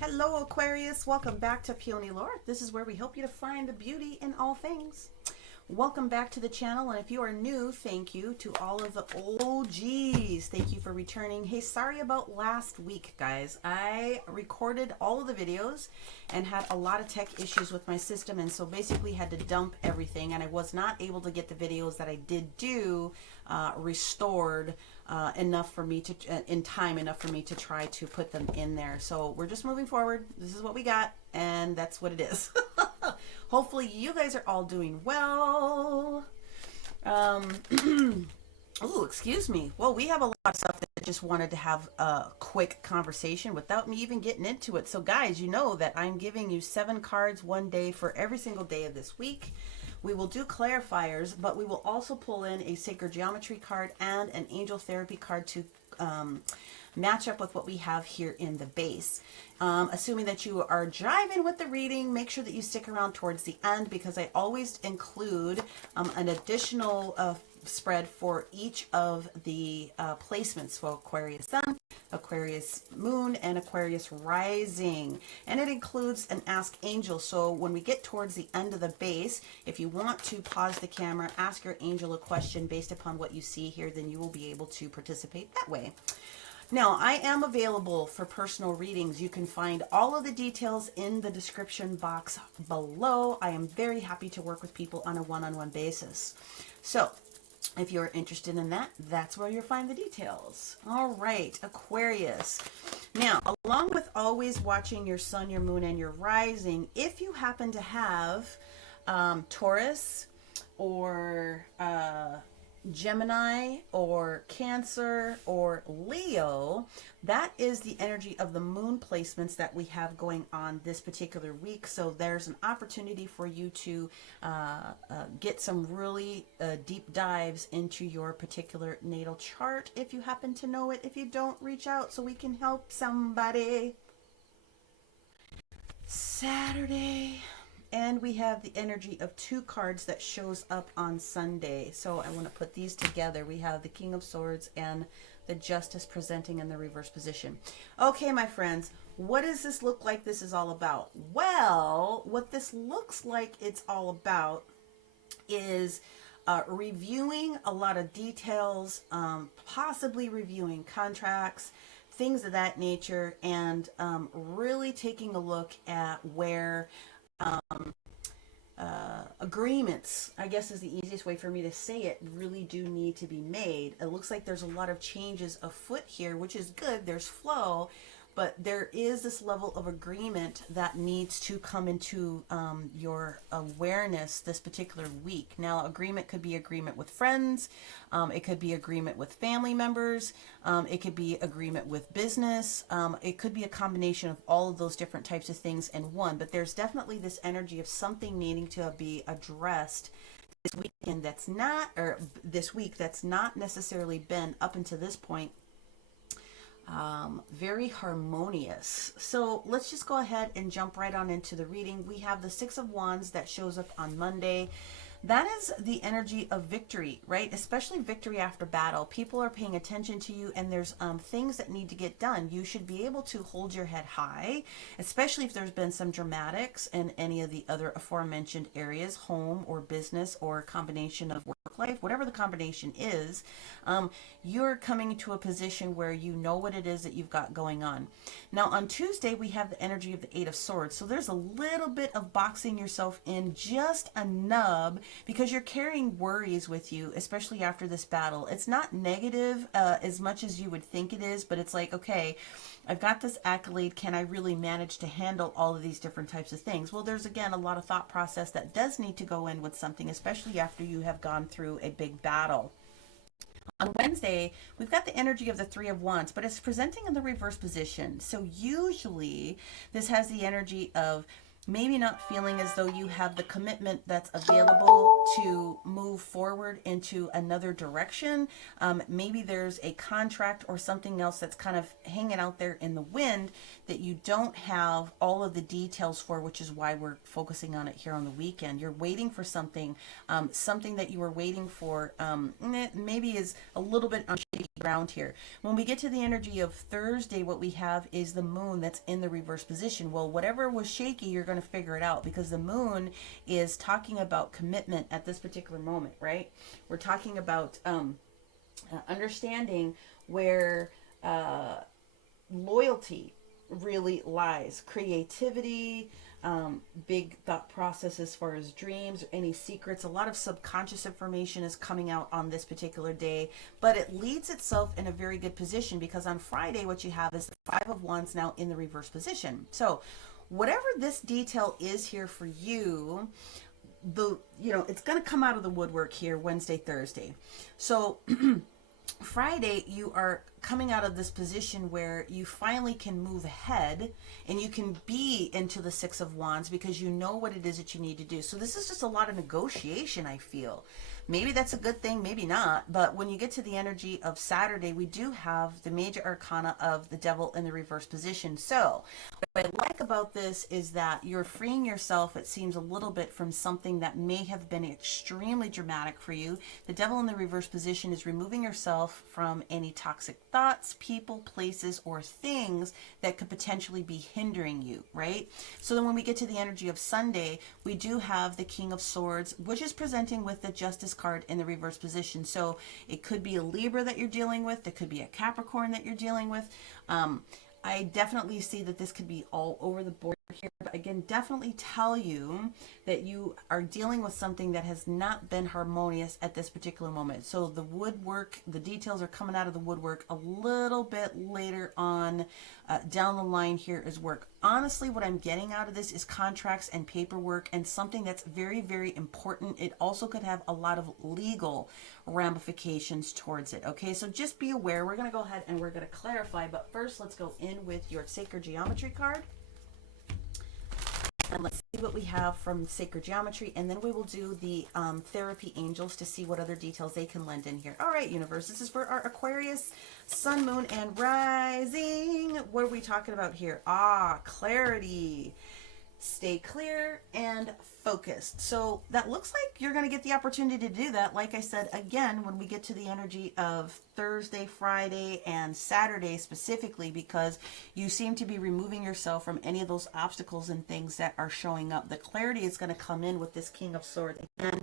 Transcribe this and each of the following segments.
Hello Aquarius, welcome back to Peony Lore. This is where we help you to find the beauty in all things. Welcome back to the channel, and if you are new, thank you. To all of the OGs, thank you for returning. Hey, sorry about last week, guys. I recorded all of the videos and had a lot of tech issues with my system, and so basically had to dump everything, and I was not able to get the videos that I did do restored enough for me to in time enough for me to try to put them in there. So we're just moving forward. This is what we got, and that's what it is. Hopefully you guys are all doing well. Oh, excuse me. Well, we have a lot of stuff that I just wanted to have a quick conversation without me even getting into it. So guys, you know that I'm giving you 7 cards one day for every single day of this week. We will do clarifiers, but we will also pull in a sacred geometry card and an angel therapy card to match up with what we have here in the base. Assuming that you are jiving with the reading, make sure that you stick around towards the end, because I always include an additional spread for each of the placements for Aquarius Sun, Aquarius Moon, and Aquarius Rising. And it includes an Ask Angel. So when we get towards the end of the base, if you want to pause the camera, ask your angel a question based upon what you see here, then you will be able to participate that way. Now, I am available for personal readings. You can find all of the details in the description box below. I am very happy to work with people on a one-on-one basis. So, if you're interested in that, that's where you'll find the details. All right, Aquarius. Now, along with always watching your sun, your moon, and your rising, if you happen to have Taurus or Gemini or Cancer or Leo, that is the energy of the moon placements that we have going on this particular week. So there's an opportunity for you to get some really deep dives into your particular natal chart if you happen to know it. If you don't, reach out so we can help somebody. Saturday. And we have the energy of 2 cards that shows up on Sunday. So I want to put these together. We have the King of Swords and the Justice presenting in the reverse position. Okay, my friends, what does this look like this is all about? Well, what this looks like it's all about is reviewing a lot of details, possibly reviewing contracts, things of that nature, and really taking a look at where agreements, I guess is the easiest way for me to say it, really do need to be made. It looks like there's a lot of changes afoot here, which is good. There's flow, but there is this level of agreement that needs to come into your awareness this particular week. Now, agreement could be agreement with friends. It could be agreement with family members. It could be agreement with business. It could be a combination of all of those different types of things in one. But there's definitely this energy of something needing to be addressed this weekend that's not, or this week that's not necessarily been up until this point very harmonious. So let's just go ahead and jump right on into the reading. We have the 6 of Wands that shows up on Monday. That is the energy of victory, right? Especially victory after battle. People are paying attention to you, and there's things that need to get done. You should be able to hold your head high, especially if there's been some dramatics in any of the other aforementioned areas, home or business or combination of work life, whatever the combination is. You're coming to a position where you know what it is that you've got going on. Now, on Tuesday, we have the energy of the 8 of Swords. So there's a little bit of boxing yourself in, just a nub, because you're carrying worries with you, especially after this battle. It's not negative as much as you would think it is, but it's like, okay, I've got this accolade. Can I really manage to handle all of these different types of things? Well, there's, again, a lot of thought process that does need to go in with something, especially after you have gone through a big battle. On Wednesday, we've got the energy of the 3 of Wands, but it's presenting in the reverse position. So usually this has the energy of maybe not feeling as though you have the commitment that's available to move forward into another direction. Maybe there's a contract or something else that's kind of hanging out there in the wind that you don't have all of the details for, which is why we're focusing on it here on the weekend. You're waiting for something, something that you were waiting for maybe is a little bit on shaky ground here. When we get to the energy of Thursday, what we have is the moon that's in the reverse position. Well, whatever was shaky, you're going to figure it out, because the moon is talking about commitment at this particular moment, right? We're talking about understanding where loyalty really lies, creativity, big thought process as far as dreams, any secrets. A lot of subconscious information is coming out on this particular day, but it leads itself in a very good position, because on Friday what you have is the Five of Wands now in the reverse position. So whatever this detail is here for you, it's going to come out of the woodwork here Wednesday, Thursday. So Friday, you are coming out of this position where you finally can move ahead and you can be into the Six of Wands, because you know what it is that you need to do. So this is just a lot of negotiation, I feel. Maybe that's a good thing, maybe not. But when you get to the energy of Saturday, we do have the major arcana of the Devil in the reverse position. So what I like about this is that you're freeing yourself, it seems, a little bit from something that may have been extremely dramatic for you. The Devil in the reverse position is removing yourself from any toxic thoughts, people, places, or things that could potentially be hindering you, right? So then when we get to the energy of Sunday, we do have the King of Swords, which is presenting with the Justice card in the reverse position. So it could be a Libra that you're dealing with. It could be a Capricorn that you're dealing with. I definitely see that this could be all over the board here, but again, definitely tell you that you are dealing with something that has not been harmonious at this particular moment. So the woodwork, the details are coming out of the woodwork a little bit later on down the line here is work. Honestly, what I'm getting out of this is contracts and paperwork, and something that's very, very important. It also could have a lot of legal ramifications towards it. Okay, so just be aware. We're going to go ahead and we're going to clarify, but first let's go in with your Sacred Geometry card. And let's see what we have from Sacred Geometry, and then we will do the Therapy Angels to see what other details they can lend in here. All right, universe, this is for our Aquarius, Sun, Moon, and Rising. What are we talking about here? Clarity. Stay clear and focused. So that looks like you're going to get the opportunity to do that. Like I said, again, when we get to the energy of Thursday, Friday, and Saturday specifically, because you seem to be removing yourself from any of those obstacles and things that are showing up. The clarity is going to come in with this King of Swords. Again,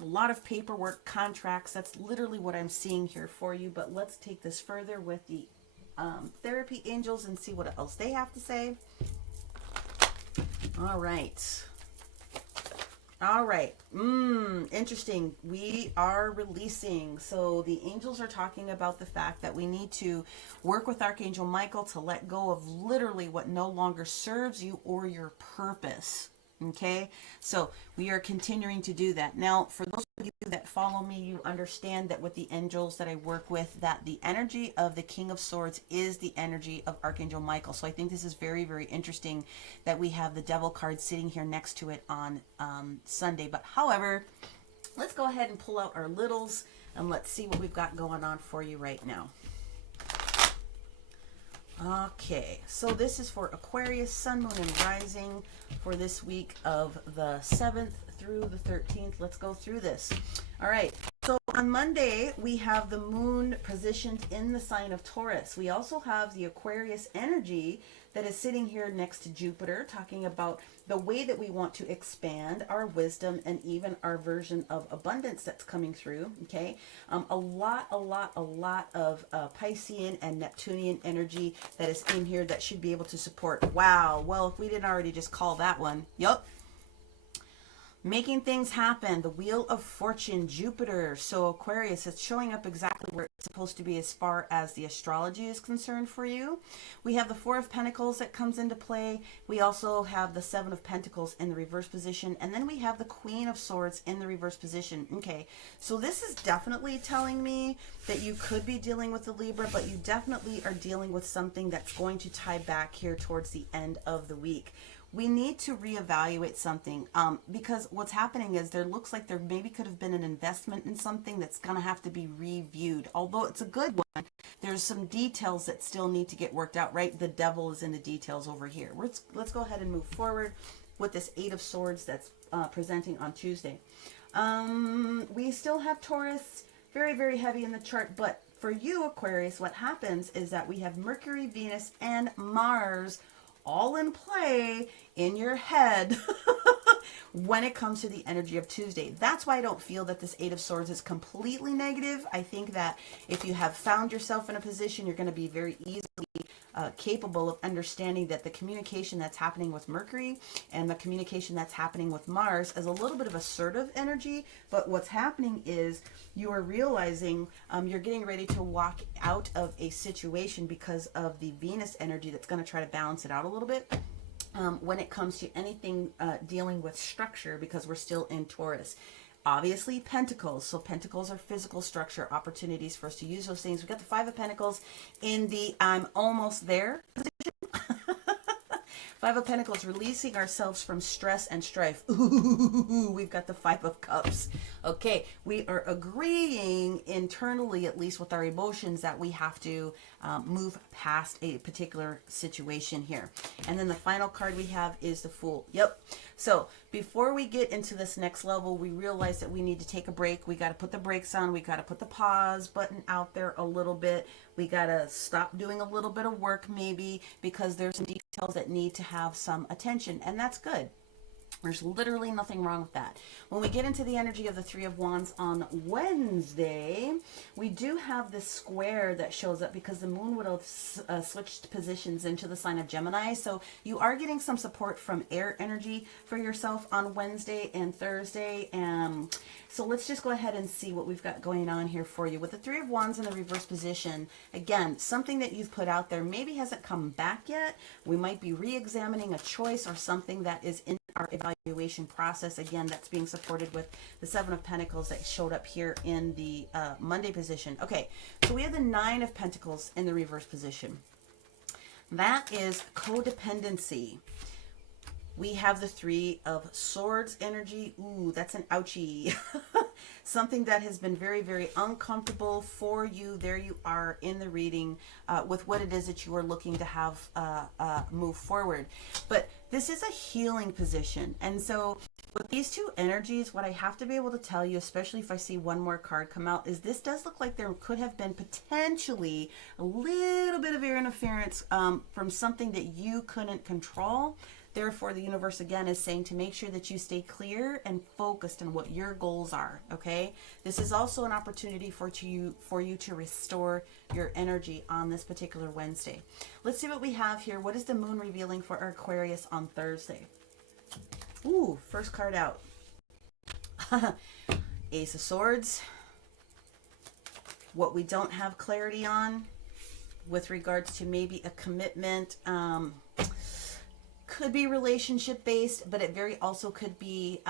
a lot of paperwork, contracts. That's literally what I'm seeing here for you. But let's take this further with the Therapy Angels and see what else they have to say. All right. All right. Interesting. We are releasing. So the angels are talking about the fact that we need to work with Archangel Michael to let go of literally what no longer serves you or your purpose. Okay, so we are continuing to do that. Now, for those of you that follow me, you understand that with the angels that I work with, that the energy of the King of Swords is the energy of Archangel Michael. So I think this is very, very interesting that we have the Devil card sitting here next to it on Sunday. But however, let's go ahead and pull out our littles and let's see what we've got going on for you right now. Okay, so this is for Aquarius, Sun, Moon, and Rising for this week of the 7th through the 13th. Let's go through this. All right, so on Monday, we have the moon positioned in the sign of Taurus. We also have the Aquarius energy that is sitting here next to Jupiter, talking about the way that we want to expand our wisdom and even our version of abundance that's coming through. Okay, a lot of Piscean and Neptunian energy that is in here that should be able to support. Wow, well, if we didn't already just call that one. Yup. Making things happen, the Wheel of Fortune, Jupiter. So Aquarius, it's showing up exactly where it's supposed to be as far as the astrology is concerned for you. We have the Four of Pentacles that comes into play. We also have the Seven of Pentacles in the reverse position. And then we have the Queen of Swords in the reverse position. Okay, so this is definitely telling me that you could be dealing with the Libra, but you definitely are dealing with something that's going to tie back here towards the end of the week. we need to reevaluate something, because what's happening is there looks like there maybe could have been an investment in something that's going to have to be reviewed. Although it's a good one, there's some details that still need to get worked out, right? The devil is in the details over here. Let's go ahead and move forward with this Eight of Swords that's presenting on Tuesday. We still have Taurus, very, very heavy in the chart, but for you, Aquarius, what happens is that we have Mercury, Venus, and Mars all in play in your head when it comes to the energy of Tuesday. That's why I don't feel that this Eight of Swords is completely negative. I think that if you have found yourself in a position, you're going to be very easily capable of understanding that the communication that's happening with Mercury and the communication that's happening with Mars is a little bit of assertive energy. But what's happening is you are realizing you're getting ready to walk out of a situation because of the Venus energy that's going to try to balance it out a little bit. When it comes to anything dealing with structure, because we're still in Taurus. Obviously, Pentacles. So Pentacles are physical structure, opportunities for us to use those things. We've got the Five of Pentacles in the I'm almost there position. Five of Pentacles, releasing ourselves from stress and strife. Ooh, we've got the Five of Cups. Okay, we are agreeing internally, at least with our emotions, that we have to move past a particular situation here. And then the final card we have is the Fool. Yep. So before we get into this next level, we realize that we need to take a break. We got to put the brakes on. We got to put the pause button out there a little bit. We got to stop doing a little bit of work maybe, because there's some details that need to have some attention, and that's good. There's literally nothing wrong with that. When we get into the energy of the Three of Wands on Wednesday, we do have this square that shows up because the moon would have switched positions into the sign of Gemini. So you are getting some support from air energy for yourself on Wednesday and Thursday. So let's just go ahead and see what we've got going on here for you. With the Three of Wands in the reverse position, again, something that you've put out there maybe hasn't come back yet. We might be re-examining a choice or something that is in our evaluation process. Again, that's being supported with the Seven of Pentacles that showed up here in the Monday position. Okay, so we have the Nine of Pentacles in the reverse position. That is codependency. We have the Three of Swords energy. Ooh, that's an ouchie. Something that has been very, very uncomfortable for you. There you are in the reading with what it is that you are looking to have move forward. But this is a healing position. And so with these two energies, what I have to be able to tell you, especially if I see one more card come out, is this does look like there could have been potentially a little bit of air interference from something that you couldn't control. Therefore, the universe again is saying to make sure that you stay clear and focused on what your goals are, okay? This is also an opportunity for you to restore your energy on this particular Wednesday. Let's see what we have here. What is the moon revealing for our Aquarius on Thursday? Ooh, first card out. Ace of Swords. What we don't have clarity on with regards to maybe a commitment, could be relationship based, but it very also could be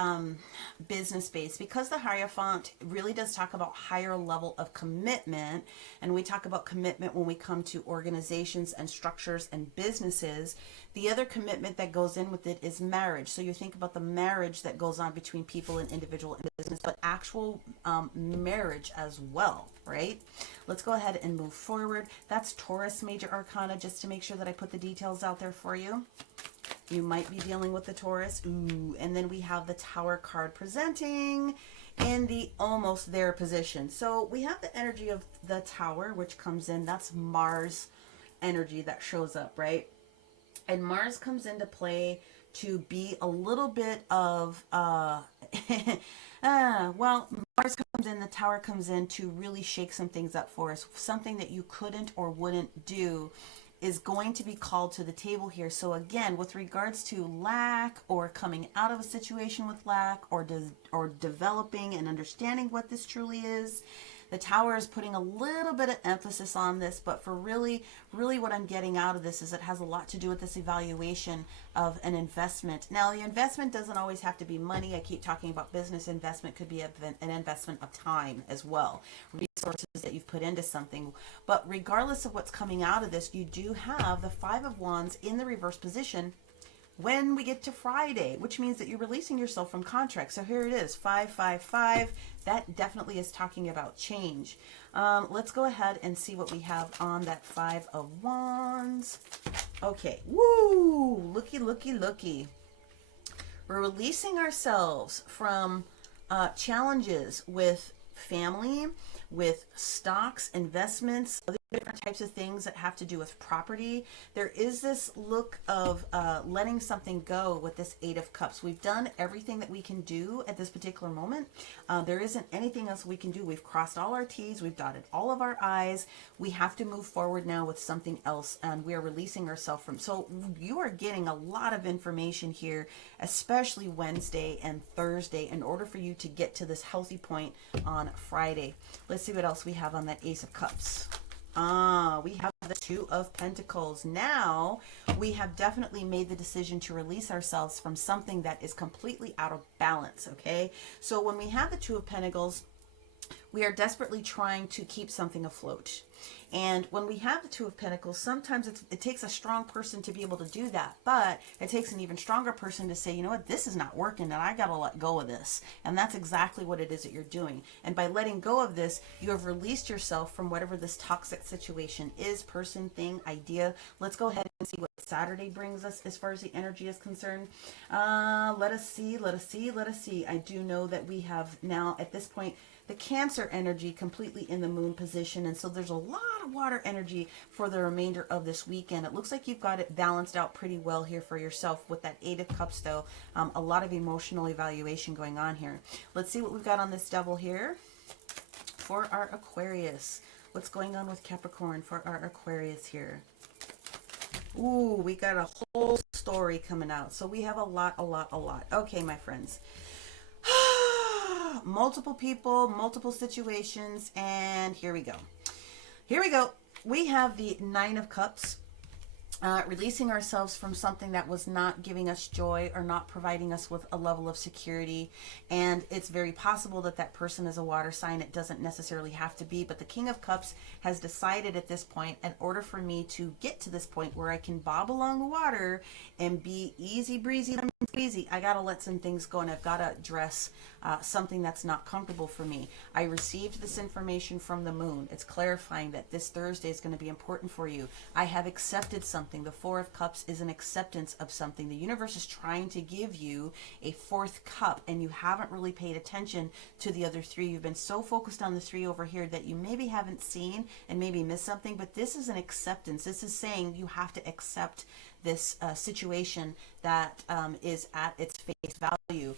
business based, because the Hierophant really does talk about higher level of commitment, and we talk about commitment when we come to organizations and structures and businesses. The other commitment that goes in with it is marriage. So you think about the marriage that goes on between people and individual and business, but actual marriage as well, right? Let's go ahead and move forward. That's Taurus Major Arcana, just to make sure that I put the details out there for you. You might be dealing with the Taurus. Ooh, and then we have the Tower card presenting in the almost there position. So we have the energy of the Tower, which comes in. That's Mars energy that shows up, right? And Mars comes into play to be a little bit of, well, Mars comes in, the Tower comes in to really shake some things up for us. Something that you couldn't or wouldn't do is going to be called to the table here. So again, with regards to lack or coming out of a situation with lack or developing and understanding what this truly is, the Tower is putting a little bit of emphasis on this, but for really what I'm getting out of this is it has a lot to do with this evaluation of an investment. Now, the investment doesn't always have to be money. I keep talking about business investment. Could be an investment of time as well, resources that you've put into something. But regardless of what's coming out of this, you do have the Five of Wands in the reverse position when we get to Friday, which means that you're releasing yourself from contracts. So here it is, 555. That definitely is talking about change. Let's go ahead and see what we have on that 5 of Wands. Okay, woo, looky, looky, looky. We're releasing ourselves from challenges with family, with stocks, investments, other different types of things that have to do with property. There is this look of letting something go with this 8 of Cups. We've done everything that we can do at this particular moment. There isn't anything else we can do. We've crossed all our T's. We've dotted all of our I's. We have to move forward now with something else, and we are releasing ourselves from. So you are getting a lot of information here, especially Wednesday and Thursday, in order for you to get to this healthy point on Friday. Let's see what else we have on that Ace of Cups. We have the 2 of Pentacles. Now, we have definitely made the decision to release ourselves from something that is completely out of balance, okay? So when we have the 2 of Pentacles, we are desperately trying to keep something afloat. And when we have the 2 of Pentacles, sometimes it takes a strong person to be able to do that, but it takes an even stronger person to say, you know what, this is not working, and I got to let go of this. And that's exactly what it is that you're doing. And by letting go of this, you have released yourself from whatever this toxic situation is, person, thing, idea. Let's go ahead and see what Saturday brings us as far as the energy is concerned. Let us see, let us see, let us see. I do know that we have now, at this point, the Cancer energy completely in the moon position, and so there's a lot of water energy for the remainder of this weekend. It looks like you've got it balanced out pretty well here for yourself with that 8 of Cups, though. A lot of emotional evaluation going on here. Let's see what we've got on this Devil here for our Aquarius. What's going on with Capricorn for our Aquarius here? Ooh, we got a whole story coming out. So we have a lot. Okay, my friends. Multiple people, multiple situations, and here we go. We have the 9 of Cups, releasing ourselves from something that was not giving us joy or not providing us with a level of security. And it's very possible that that person is a water sign. It doesn't necessarily have to be, but the King of Cups has decided at this point, in order for me to get to this point where I can bob along the water and be easy breezy, I gotta let some things go, and I've got to address something that's not comfortable for me. I received this information from the moon. It's clarifying that this Thursday is going to be important for you. I have accepted something. The 4 of Cups is an acceptance of something. The universe is trying to give you a 4th cup, and you haven't really paid attention to the other 3. You've been so focused on the 3 over here that you maybe haven't seen and maybe missed something, but this is an acceptance. This is saying you have to accept this situation that is at its face value.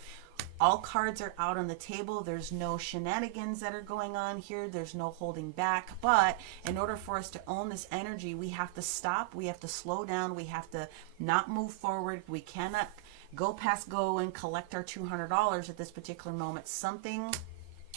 All cards are out on the table. There's no shenanigans that are going on here. There's no holding back. But in order for us to own this energy, we have to stop. We have to slow down. We have to not move forward. We cannot go past go and collect our $200 at this particular moment. Something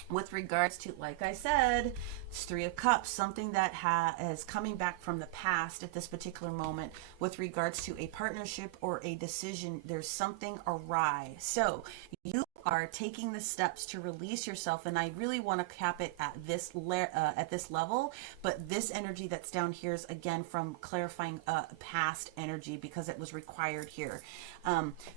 with regards to, like I said, it's 3 of Cups, something that is coming back from the past at this particular moment with regards to a partnership or a decision. There's something awry. So you are taking the steps to release yourself, and I really want to cap it at this level, but this energy that's down here is again from clarifying past energy because it was required here.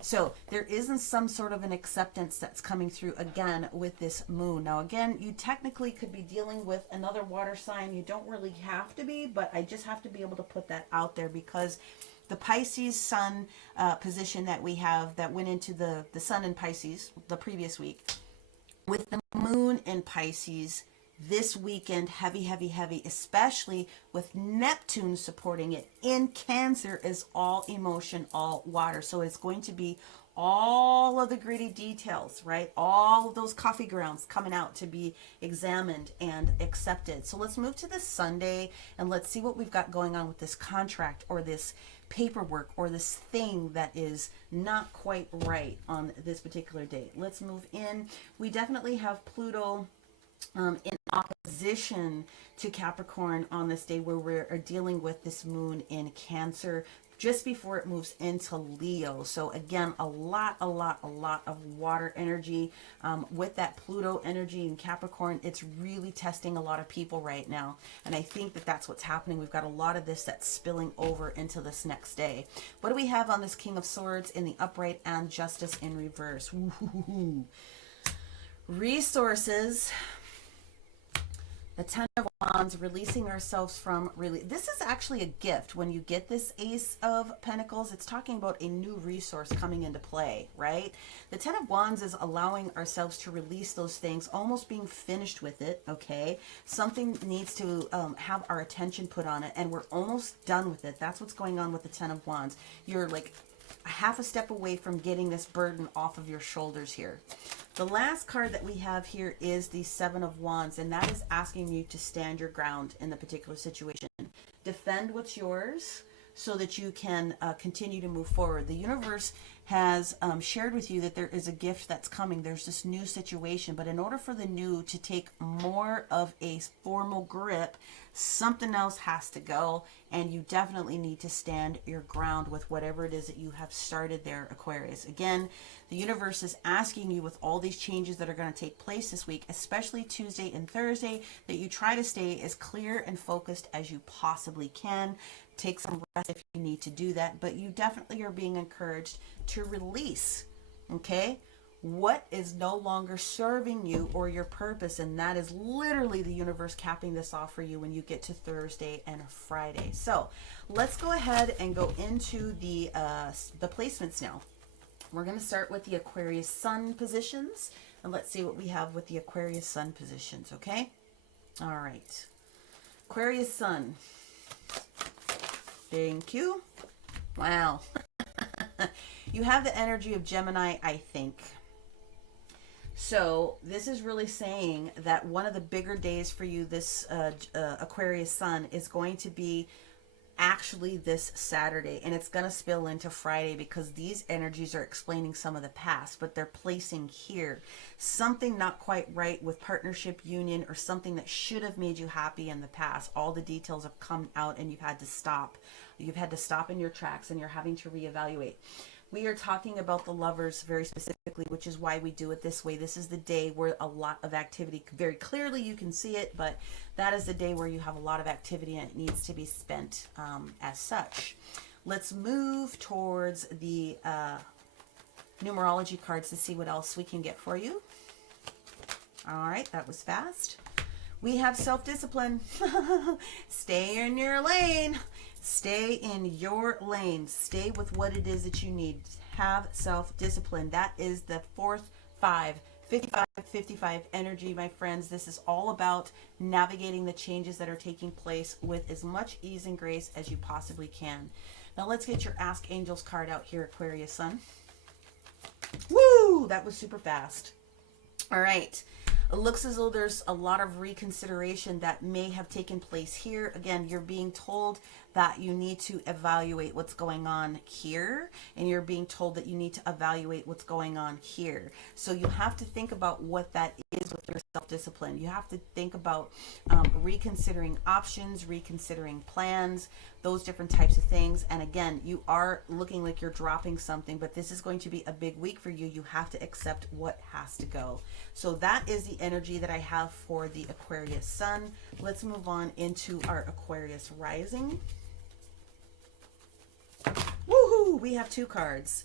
So there isn't some sort of an acceptance that's coming through again with this moon. Now again, you technically could be dealing with another water sign. You don't really have to be, but I just have to be able to put that out there because the Pisces sun position that we have that went into the sun in Pisces the previous week, with the moon in Pisces this weekend, heavy, especially with Neptune supporting it in Cancer, is all emotion, all water. So it's going to be all of the gritty details, right? All of those coffee grounds coming out to be examined and accepted. So let's move to this Sunday and let's see what we've got going on with this contract or this paperwork or this thing that is not quite right on this particular date. Let's move in. We definitely have Pluto in opposition to Capricorn on this day where we're dealing with this moon in Cancer. just before it moves into Leo. So again, a lot of water energy with that Pluto energy in Capricorn. It's really testing a lot of people right now. And I think that that's what's happening. We've got a lot of this that's spilling over into this next day. What do we have on this King of Swords in the upright and Justice in reverse? Ooh. Resources. The Ten of Wands, releasing ourselves from this is actually a gift. When you get this Ace of Pentacles, it's talking about a new resource coming into play, right? The Ten of Wands is allowing ourselves to release those things, almost being finished with it, okay? Something needs to have our attention put on it, and we're almost done with it. That's what's going on with the Ten of Wands. You're like a half a step away from getting this burden off of your shoulders here. The last card that we have here is the Seven of Wands, and that is asking you to stand your ground in the particular situation. Defend what's yours so that you can continue to move forward. The universe has shared with you that there is a gift that's coming. There's this new situation, but in order for the new to take more of a formal grip, something else has to go, and you definitely need to stand your ground with whatever it is that you have started there, Aquarius. Again, the universe is asking you, with all these changes that are going to take place this week, especially Tuesday and Thursday, that you try to stay as clear and focused as you possibly can. Take some rest if you need to do that, but you definitely are being encouraged to release, okay, what is no longer serving you or your purpose. And that is literally the universe capping this off for you when you get to Thursday and Friday. So let's go ahead and go into the placements now. We're going to start with the Aquarius Sun positions, and let's see what we have with the Aquarius Sun positions, okay? All right. Aquarius Sun. Thank you. Wow. You have the energy of Gemini, I think. So this is really saying that one of the bigger days for you, this Aquarius Sun, is going to be actually this Saturday, and it's going to spill into Friday, because these energies are explaining some of the past, but they're placing here something not quite right with partnership, union, or something that should have made you happy in the past. All the details have come out, and you've had to stop. You've had to stop in your tracks, and you're having to reevaluate. We are talking about the Lovers very specifically, which is why we do it this way. This is the day where a lot of activity, very clearly you can see it, but that is the day where you have a lot of activity, and it needs to be spent as such. Let's move towards the numerology cards to see what else we can get for you. All right, that was fast. We have self-discipline. Stay in your lane. Stay in your lane. Stay with what it is that you need. Have self-discipline. That is the fourth 55 energy, my friends. This is all about navigating the changes that are taking place with as much ease and grace as you possibly can. Now let's get your Ask Angels card out here, Aquarius Sun. Woo! That was super fast. All right. It looks as though there's a lot of reconsideration that may have taken place here. Again, you're being told that you need to evaluate what's going on here, and you're being told that you need to evaluate what's going on here. So you have to think about what that is with your self-discipline. You have to think about reconsidering options, reconsidering plans, those different types of things. And again, you are looking like you're dropping something, but this is going to be a big week for you. You have to accept what has to go. So that is the energy that I have for the Aquarius Sun. Let's move on into our Aquarius Rising. Woohoo! We have two cards.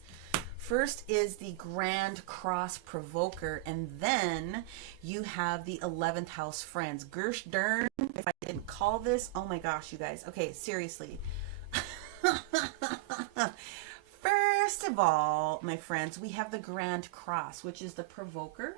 First is the Grand Cross Provoker, and then you have the 11th House Friends. Gersh darn, if I didn't call this, oh my gosh, you guys. Okay, seriously. First of all, my friends, we have the Grand Cross, which is the Provoker,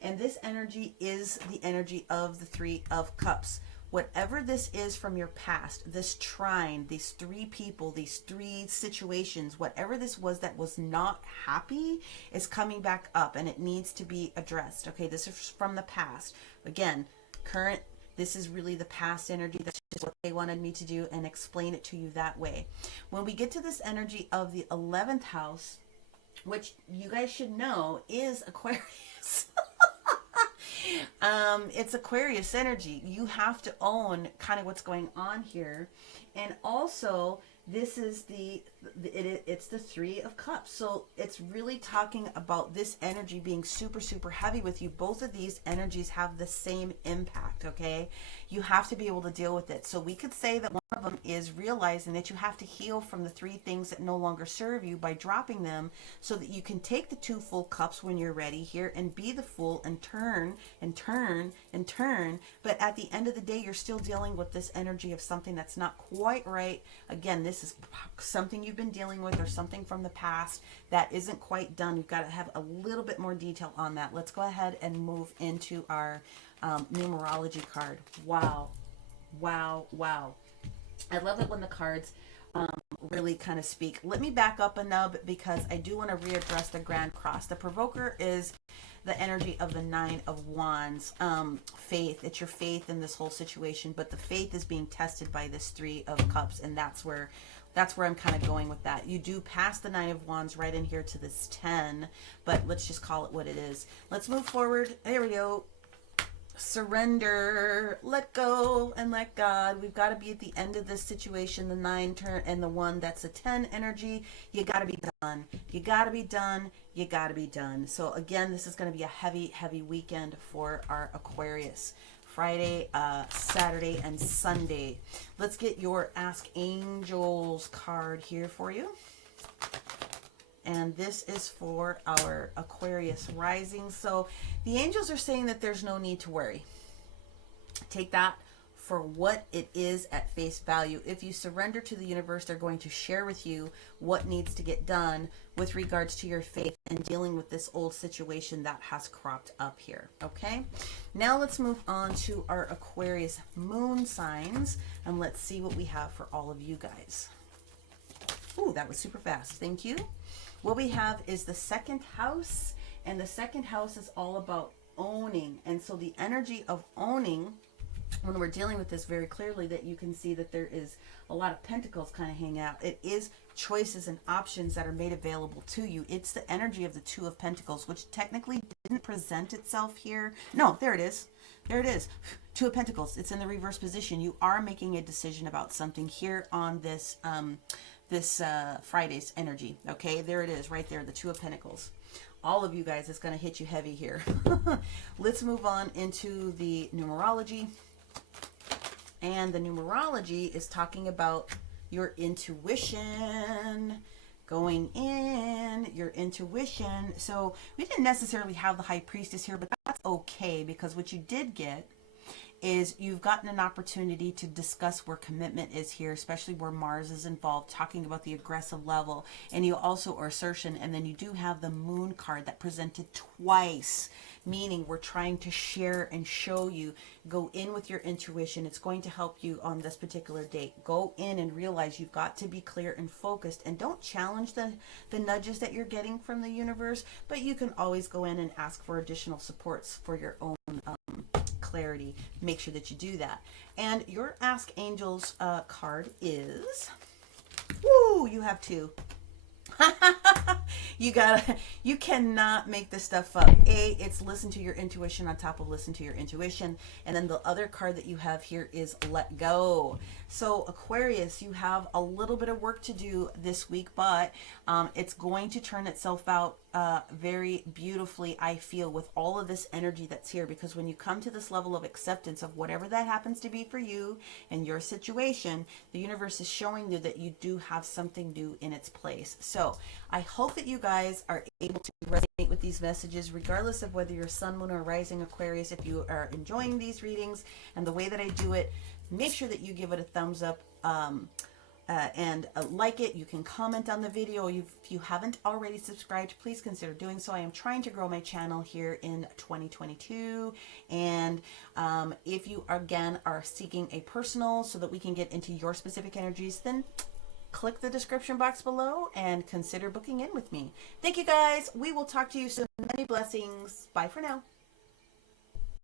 and this energy is the energy of the Three of Cups. Whatever this is from your past, this trine, these three people, these three situations, whatever this was that was not happy is coming back up, and it needs to be addressed. Okay, this is from the past. Again, current, this is really the past energy. That's just what they wanted me to do and explain it to you that way. When we get to this energy of the 11th house, which you guys should know is Aquarius. It's Aquarius energy. You have to own kind of what's going on here. And also, This is it's the Three of Cups. So it's really talking about this energy being super, super heavy with you. Both of these energies have the same impact, okay? You have to be able to deal with it. So we could say that one of them is realizing that you have to heal from the three things that no longer serve you by dropping them, so that you can take the two full cups when you're ready here and be the Fool and turn and turn and turn. But at the end of the day, you're still dealing with this energy of something that's not quite right. Again, this is something you've been dealing with or something from the past that isn't quite done. You've got to have a little bit more detail on that. Let's go ahead and move into our numerology card. Wow. Wow. Wow. I love it when the cards really kind of speak. Let me back up a nub because I do want to readdress the Grand Cross. The Provoker is the energy of the Nine of Wands. Faith. It's your faith in this whole situation, but the faith is being tested by this Three of Cups, and that's where I'm kind of going with that. You do pass the Nine of Wands right in here to this 10, but let's just call it what it is. Let's move forward. There we go. Surrender, let go, and let God. We've got to be at the end of this situation. The 9 turn and the 1, that's a 10 energy. You got to be done. You got to be done. You got to be done. So again, this is going to be a heavy, heavy weekend for our Aquarius. Friday, Saturday, and Sunday. Let's get your Ask Angels card here for you. And this is for our Aquarius rising. So the angels are saying that there's no need to worry. Take that for what it is at face value. If you surrender to the universe, they're going to share with you what needs to get done with regards to your faith and dealing with this old situation that has cropped up here. Okay, now let's move on to our Aquarius moon signs, and let's see what we have for all of you guys. Ooh, that was super fast. Thank you. What we have is the second house, and the second house is all about owning. And so the energy of owning, when we're dealing with this very clearly, that you can see that there is a lot of pentacles kind of hang out. It is choices and options that are made available to you. It's the energy of the Two of Pentacles, which technically didn't present itself here. No, there it is. There it is. Two of Pentacles. It's in the reverse position. You are making a decision about something here on this Friday's energy. Okay, there it is right there, the Two of Pentacles. All of you guys, it's going to hit you heavy here. Let's move on into the numerology. And the numerology is talking about your intuition, going in, your intuition. So we didn't necessarily have the High Priestess here, but that's okay, because what you did get is you've gotten an opportunity to discuss where commitment is here, especially where Mars is involved, talking about the aggressive level, and you also are assertion. And then you do have the Moon card that presented twice, meaning we're trying to share and show you. Go in with your intuition. It's going to help you on this particular date. Go in and realize you've got to be clear and focused, and don't challenge the nudges that you're getting from the universe, but you can always go in and ask for additional supports for your own clarity. Make sure that you do that. And your Ask Angels card is, woo, you have 2. You cannot make this stuff up. It's listen to your intuition on top of listen to your intuition. And then the other card that you have here is let go. So Aquarius, you have a little bit of work to do this week, but it's going to turn itself out very beautifully, I feel, with all of this energy that's here. Because when you come to this level of acceptance of whatever that happens to be for you and your situation, the universe is showing you that you do have something new in its place. So I hope that you guys are able to resonate with these messages, regardless of whether you're Sun, Moon, or Rising Aquarius. If you are enjoying these readings and the way that I do it, make sure that you give it a thumbs up and like it. You can comment on the video. If you haven't already subscribed, please consider doing so. I am trying to grow my channel here in 2022. And if you, again, are seeking a personal so that we can get into your specific energies, then click the description box below and consider booking in with me. Thank you guys. We will talk to you soon. Many blessings. Bye for now.